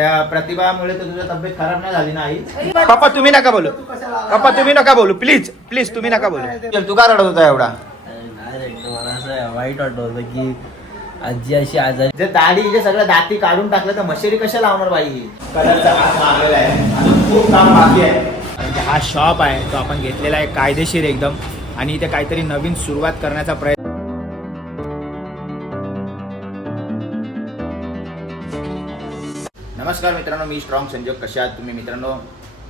त्या प्रतिभामुळे तर तुझी तब्येत खराब नाही झाली ना आई? पप्पा तुम्ही नका बोलू. पप्पा तुम्ही नका बोलू. प्लीज प्लीज तुम्ही नका बोलू. चल, तू का रडत होता एवढा? नाही रे, मला असं वाईट वाटत होतं की आजी अशी आजारी जे दाढी जे सगळं दाती काढून टाकलं तर मशेरी कशा लावणार बाई? ही कलरचा हात मारलेला आहे. अजून खूप काम बाकी आहे. हा शॉप आहे तो आपण घेतलेला आहे कायदेशीर एकदम. आणि इथे काहीतरी नवीन सुरुवात करण्याचा प्रयत्न नमस्कार मित्रांनो मी स्ट्रॉंग संजोग. कशा आहात तुम्ही मित्रांनो?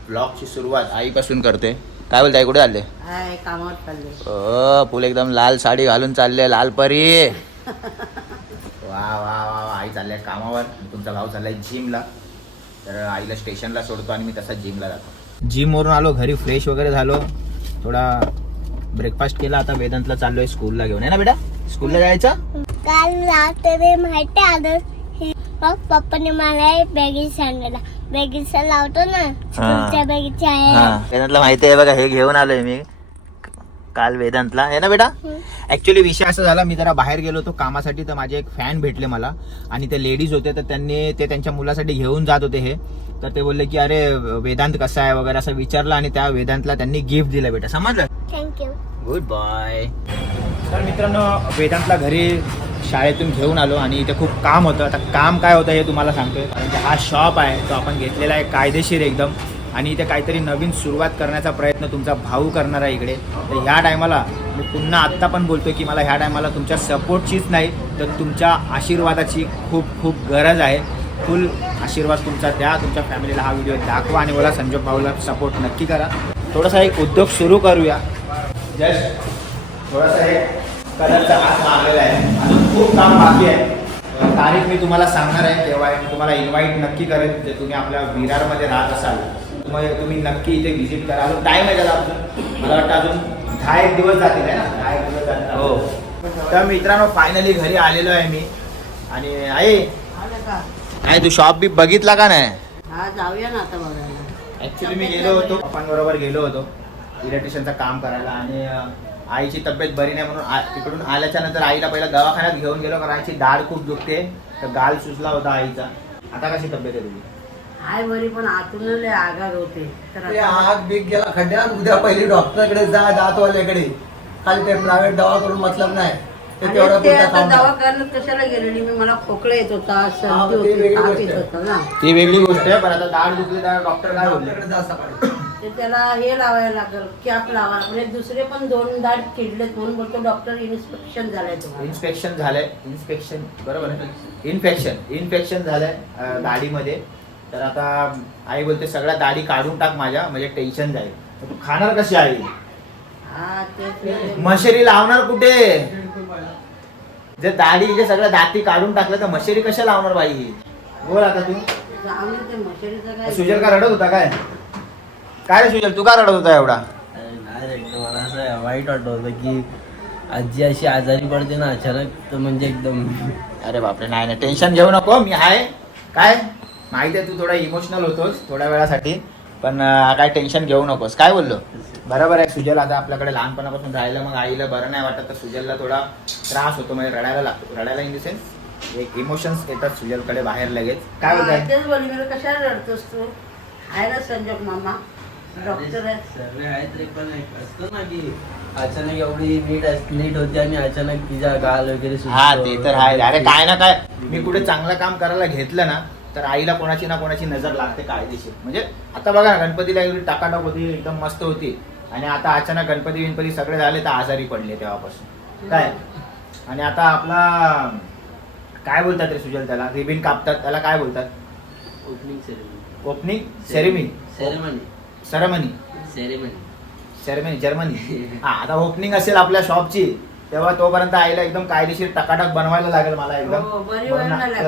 ब्लॉगची सुरुवात आईपासून करते. काय बोलताय कुठे चालले? हाय कामावर चालले. अ, फुल एकदम लाल साडी घालून चालले लाल परी. वा वा वा वा आई चालल्या कामावर. तुमचा भाऊ चाललाय जिमला तर आईला स्टेशनला सोडतो आणि मी तसा जिमला जातो. जिमवरून आलो घरी फ्रेश वगैरे झालो. थोडा ब्रेकफास्ट केला. आता वेदांतला चाललोय स्कूलला घेऊन. आहे ना बेटा? स्कूलला जायचं? काल रात्री माहिती आलं मग पप्पाने मला बॅगेज सांगायला बॅगेज लावतो ना स्कूलच्या बॅगेज आहे वेदांतला माहिती आहे बघा हे घेऊन आलोय मी. काल वेदांतला. आहे ना बेटा? ऍक्च्युली विषय असा झाला मी जरा बाहेर गेलो होतो कामासाठी तर माझे एक फॅन भेटले मला. आणि ते लेडीज होते तर त्यांनी ते त्यांच्या मुलासाठी घेऊन जात होते हे. तर ते बोलले की अरे वेदांत कसा आहे? वगैरे असं विचारलं आणि त्या वेदांतला त्यांनी गिफ्ट दिलं बेटा. समजलं? थँक्यू गुड बाय तर मित्रांनो वेदांतला घरी शाळेतून घेऊन आलो आणि इथे खूप काम होतं. आता काम काय होतं हे तुम्हाला सांगतोय. म्हणजे हा शॉप आहे तो आपण घेतलेला आहे कायदेशीर एकदम. आणि इथे काहीतरी नवीन सुरुवात करण्याचा प्रयत्न तुमचा भाऊ करणार आहे इकडे. तर ह्या टायमाला मी पुन्हा आत्ता पण बोलतोय की मला ह्या टायमाला तुमच्या सपोर्टचीच नाही तर तुमच्या आशीर्वादाची खूप खूप गरज आहे. फुल आशीर्वाद तुमचा द्या तुमच्या फॅमिलीला हा व्हिडिओ दाखवा आणि मला संजोग भाऊला सपोर्ट नक्की करा. थोडासा एक उद्योग सुरू करूया. जस्ट थोडासा एक कलरचा हात मारलेला आहे. अजून खूप काम बाकी आहे. तारीख मी तुम्हाला सांगणार आहे केव्हा आहे मी तुम्हाला इन्व्हाइट नक्की करेन जे तुम्ही आपल्या विरारमध्ये राहत असाल. मग तुम्ही नक्की इथे व्हिजिट करा. अजून टाईम आहे त्याला अजून. मला वाटतं अजून दहा एक दिवस जातील आहे ना? दहा एक दिवस जातील हो. तर मित्रांनो फायनली घरी आलेलो आहे मी. आणि आई आलं का आई तू शॉप बी बघितला का नाही? हा जाऊया ना आता बघायला. ऍक्च्युली मी गेलो होतो. पप्पांबरोबर गेलो होतो. इलेक्ट्रिशियनचं काम करायला आणि आईची तब्येत बरी नाही म्हणून आ- तिकडून आल्याच्यानंतर आईला पहिला दवाखान्यात घेऊन गेलो कारण आईची दाढ खूप दुखते. तर गाल सुजला होता आईचा. आता कशी तब्येत आहे तुझी? हाय बरी पण आतून लय आगार होते. तर ते आता आग बीग गेला खड्ड्यात उद्या पहिली डॉक्टरकडे जा दातवाल्याकडे. खाली ते प्रायव्हेट दवा करून मतलब नाही. ते आणि तेवढा ते पुरता आता थांबा. दवाखान्यात कशाला गेलेली मी मला खोकला येत होता सर्दी ते होती वेगळी ताप गोष्ट येत आहे. होता ना. ती वेगळी गोष्ट आहे पण आता दाढ दुखली तर डॉक्टर काय बोलले? डॉक्टरकडे जा सकाळी. ते त्याला हे लावायला लागेल कॅप लावायला म्हणजे दुसरे पण दोन दाट किडलेत म्हणून बोलतो डॉक्टर इन्स्पेक्शन झालंय तुम्हाला. इन्स्पेक्शन झालंय. इन्स्पेक्शन बरोबर आहे. इन्फेक्शन इन्फेक्शन झालंय अं, दाढीमध्ये. तर आता आई बोलते सगळ्या दाढी काढून टाक माझ्या म्हणजे टेन्शन जाईल. तर तू खाणार कशी आई? हा ते मशेरी लावणार कुठे? जे दाढी जे सगळं दाती काढून टाकलं तर मशेरी कशा लावणार बाई? ही बोल आता तू. जाऊन ते मशेरीचं काय सुजल का रडत होता काय? काय रे सुजल तू का रडत होता एवढा? नाही रे, मला असं वाईट वाटत होतं की आजी अशी आजारी पडते ना अचानक तर म्हणजे एकदम. अरे बापरे नाही नाही टेन्शन घेऊ नको मी आहे. काय? माहिती आहे तू थोडा इमोशनल होतोस थोड्या वेळासाठी पण अं, काय टेन्शन घेऊ नकोस. काय बोललो? बरोबर आहे सुजल आता आपल्याकडे लहानपणापासून राहिलं मग आईला बरं नाही वाटत तर सुजलला थोडा त्रास होतो म्हणजे रडायला लागतो. रडायला इन द सेन्स एक इमोशन्स येतात सुजलकडे बाहेर लगेच. काय हा, बोलताय तेच बोलली मी कशाला रडतोस तू? आहे ना संजोग मामा. डॉक्टर आहेत. सर्व आहेत रे पण एक असतं ना की अचानक एवढी नीट अस- नीट होती आणि अचानक तिचा गाल वगैरे सुजतो. हा ते तर आहे. अरे काय ना काय मी कुठे चांगलं काम करायला घेतलं ना तर आईला कोणाची ना कोणाची नजर लागते कायदेशीर. म्हणजे आता बघा ना गणपतीला एवढी टाकाटाक होती एकदम मस्त होती. आणि आता अचानक गणपती विणपती सगळे झाले तर आजारी पडले तेव्हापासून. काय? आणि आता आपला काय बोलतात रे सुजल त्याला रिबिन कापतात त्याला काय बोलतात? Opening ceremony opening ceremony ceremony ceremony ceremony ceremony Germany हा आता ओपनिंग असेल आपल्या शॉपची तेव्हा तोपर्यंत आईला एकदम कायदेशीर टकाटक बनवायला लागेल मला एकदम. हो, बरी.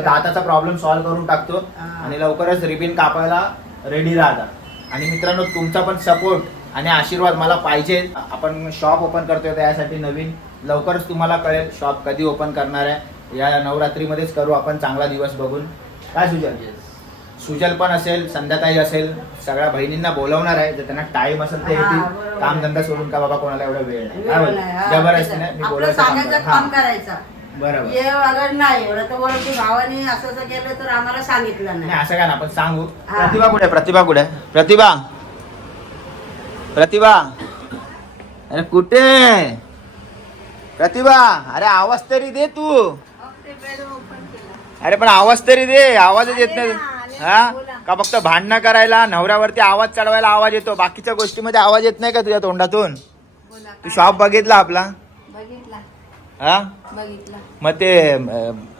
दाताचा प्रॉब्लेम सॉल्व्ह करून टाकतो हा. आणि लवकरच रिबिन कापायला रेडी राहता आणि मित्रांनो तुमचा पण सपोर्ट आणि आशीर्वाद मला पाहिजे. आपण शॉप ओपन करतोय त्यासाठी नवीन. लवकरच तुम्हाला कळेल शॉप कधी ओपन करणार आहे. या नवरात्रीमध्येच करू आपण चांगला दिवस बघून. काय सुजल सुजल पण असेल संध्याताई असेल सगळ्या बहिणींना बोलवणार आहे जर त्यांना टाइम असेल ते येतील बरोबर. काम धंदा सोडून का बाबा कोणाला एवढा वेळ नाही. जबरदस्ती मी बोलायचं काम. करायचं बरोबर हे अगर नाही एवढं तर बोलत की भावाने असं असं केलं तर आम्हाला सांगितलं नाही नाही असं काय ना आपण सांगू हा. प्रतिभा कुठे? प्रतिभा कुठे? प्रतिभा प्रतिभा अरे कुठे? प्रतिभा अरे आवाज तरी दे तू अरे पण आवाज तरी दे आवाजच येत नाही हा? का फक्त भांडणं करायला नवऱ्यावरती आवाज चढवायला आवाज येतो? बाकीच्या गोष्टीमध्ये आवाज येत नाही का तुझ्या तोंडातून? तू शॉप बघितला आपला? बघितला. हा? बघितला. मग ते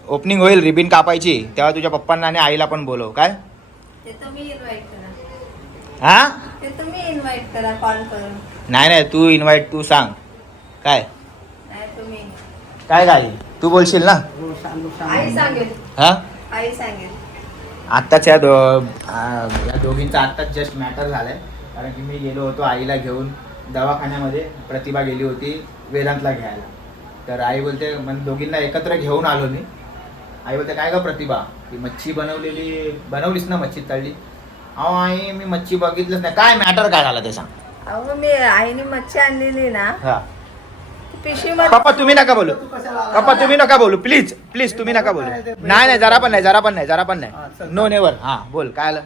ओपनिंग होईल रिबिन कापायची तेव्हा तुझ्या पप्पांना आणि आईला पण बोलव काय? हा? ते तुम्ही इन्व्हाइट करा कॉल करून. नाही नाही तू इन्व्हाइट तू सांग. काय? नाही तुम्ही. काय काय? तू बोलशील ना? हो, हा? आई सांगेल. आत्ताच या दो आ, या दोघींचा आत्ताच जस्ट मॅटर झालाय. कारण की मी गेलो होतो आईला घेऊन दवाखान्यामध्ये प्रतिभा गेली होती वेदांतला घ्यायला. तर आई बोलते मग दोघींना एकत्र घेऊन आलो मी. आई बोलते काय ग प्रतिभा? ती मच्छी बनवलेली बनवलीस ना मच्छी तळली? अहो आई मी मच्छी बघितलंच नाही. काय मॅटर काय झाला ते सांग. अहो मी आईने मच्छी आणलेली ना हा. पप्पा तुम्ही नका बोलू. पप्पा तुम्ही नका बोलू. प्लीज प्लीज तुम्ही नका बोलू. नाही नाही जरा पण नाही जरा पण नाही जरा पण नाही. नो नेवर हा बोल काय आलं?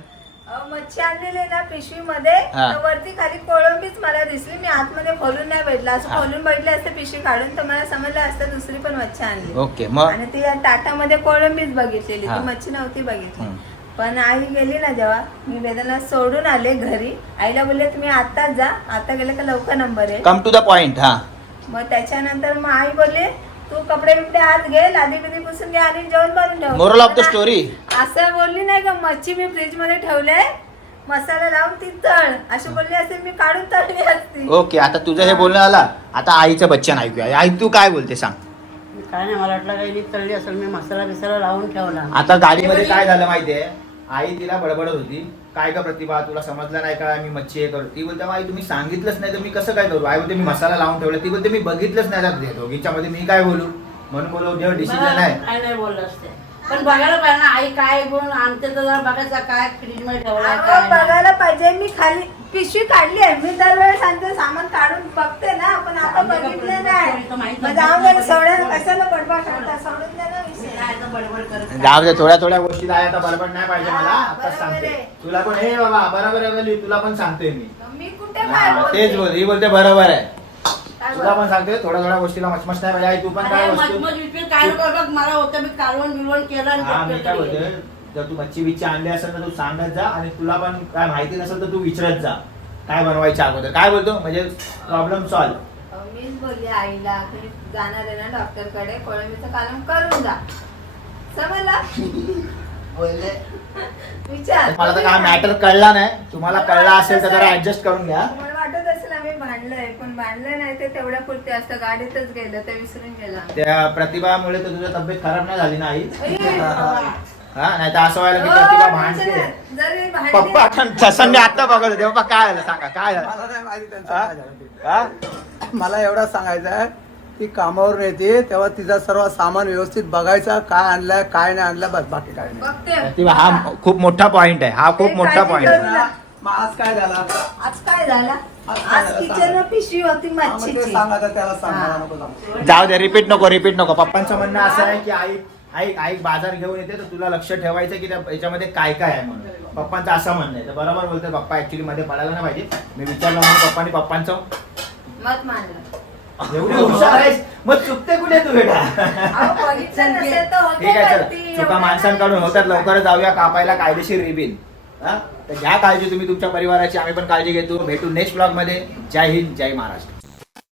मच्छी आणलेली ना पिशवी मध्ये हा. तर वरती खाली कोळंबीच मला दिसली. मी आतमध्ये खोलून नाही भेटला असं हा. खोलून बघितले असते पिशवी काढून. तर मला समजलं असतं दुसरी पण मच्छी आणली. ओके मग? आणि ती या टाटामध्ये कोळंबीच बघितलेली. हा. ती मच्छी नव्हती बघितली. हम्म. पण आई गेली ना जेव्हा मी वेदना सोडून आले घरी. आईला बोलले तुम्ही आताच जा. आता गेले का लवकर नंबर आहे कम टू द पॉइंट हा. मग त्याच्यानंतर मग आई बोलली तू कपडे बिपडे आत घे लादी बिदी पुसून घे आणि जेवण बनवून ठेव. मोरल ऑफ द स्टोरी असं बोलली नाही का मच्छी मी फ्रीजमध्ये ठेवले मसाला लावून ती तळ. अशी बोलली असेल मी काढून तळली असती. ओके आता तुझं हे बोलणं आला. आता आईचं बच्चन ऐकूया. आई तू काय बोलते सांग. काय नाही मला वाटलं काही नीट तळली असेल मी मसाला बिसाला लावून ठेवला. आता गाडीमध्ये काय झालं माहितीये? आई तिला बडबडत होती. काय का प्रतिभा तुला समजलं नाही का? मी मच्छी हे करू. ती बोलते आई तुम्ही सांगितलंच नाही तर मी कसं काय करू? आई बोलते मी मसाला लावून ठेवला. ती बोलते मी बघितलंच नाही आता दोघीच्या मध्ये मी काय बोलू? म्हणून बोलू जेव्हा डिसिजन आहे. काय नाही बोललं असते. पण बघायला पाहिजे ना आई काय बोलून आमच्या तर जरा बघायचं काय फ्रीजमध्ये ठेवला अहो, काय नाही. बघायला पाहिजे मी खाली पिशवी काढली आहे. मी दरवेळेस सांगते सामान काढून बघते ना पण आता बघितलं नाही. मग नाही. जाऊन सोडा कशाला बडबड करता सोडून द्या ना विषय नाही तर बडबड करत जाऊ दे थोड्या थोड्या गोष्टी आहे आता बडबड नाही पाहिजे मला. आता बरोबर सांगते. तुला पण हे बाबा बरोबर आहे तुला पण सांगतोय मी. मी कुठे काय हा, बोलते? तेच बोल ही बोलते बरोबर आहे. काय तुला बोलते? पण सांगते थोड्या थोड्या गोष्टीला मचमच नाही पाहिजे. आई तू पण काय अरे वस्तू मजमज बिजमज काय नको बघ मला होतं मी कालवण बिलवण केलं आणि हा मी काय डॉक्टरकडे बोलतोय गेले. जर तू मच्छी बिच्छी आणली असेल तर तू सांगत जा आणि तुला पण काय माहिती नसेल तर तू विचारत जा. काय बनवायच्या अगोदर? काय बोलतो? म्हणजे प्रॉब्लेम सॉल्व्ह अहो, मीच बोलली आईला तुम्ही जाणार आहे ना डॉक्टरकडे कोळंबीचं कालम करून जा. समजला? विचार. मला तर काय मॅटर कळला नाही. तुम्हाला कळला असेल तर जरा ऍडजस्ट करून घ्या. मला वाटत असेल आम्ही भांडलोय. पण भांडलं नाही ते तेवढ्या पुरते असतं. गाडीतच गेलं ते विसरून गेला. त्या प्रतिभामुळे तर तुझी तब्येत खराब नाही झाली ना आई. हा नाही तर असं व्हायला की हो, प्रतिभा भांडते. नाही. जरी भांडली- पप्पा आता बघत होते पप्पा काय झालं? सांगा काय झालं? मला नाही माहिती त्यांचं? काय झालं ते. हा? मला एवढं सांगायचं आहे ती कामावरून येते तेव्हा तिचा सर्व सामान व्यवस्थित बघायचा काय आणलाय काय नाही आणलं बस बाकी काय नाही. बघते. हा खूप मोठा पॉइंट आहे. हा खूप मोठा पॉइंट आहे. मग आज काय झालं? आज काय झालं? आज काय आज झालं? किचन पिशवी होती हा, मग ते मच्छीची. सांगायचं त्याला सांग. मला नको सांगू. जाऊ दे रिपीट नको रिपीट नको. पप्पांचं म्हणणं असं आहे की आई आई आई बाजार घेऊन येते तर तुला लक्ष ठेवायचं की त्या याच्यामध्ये काय काय आहे म्हणून. पप्पांचं असं म्हणणं आहे. तर बरोबर बोलते पप्पा ऍक्च्युली मध्ये पडायला नाही पाहिजे. मी विचारलं म्हणून पप्पानी पप्पांचं. मत मांडलं. एवढी हुशार आहेस. मग चुकते कुठे तू बेटा? ठीक आहे चल. चुका माणसांकडून. होतात. लवकर जाऊया कापायला कायदेशीर रिबीन. हा? तर घ्या काळजी तुम्ही तुमच्या परिवाराची. आम्ही पण काळजी घेतो. भेटू नेक्स्ट ब्लॉगमध्ये. जय हिंद जय महाराष्ट्र.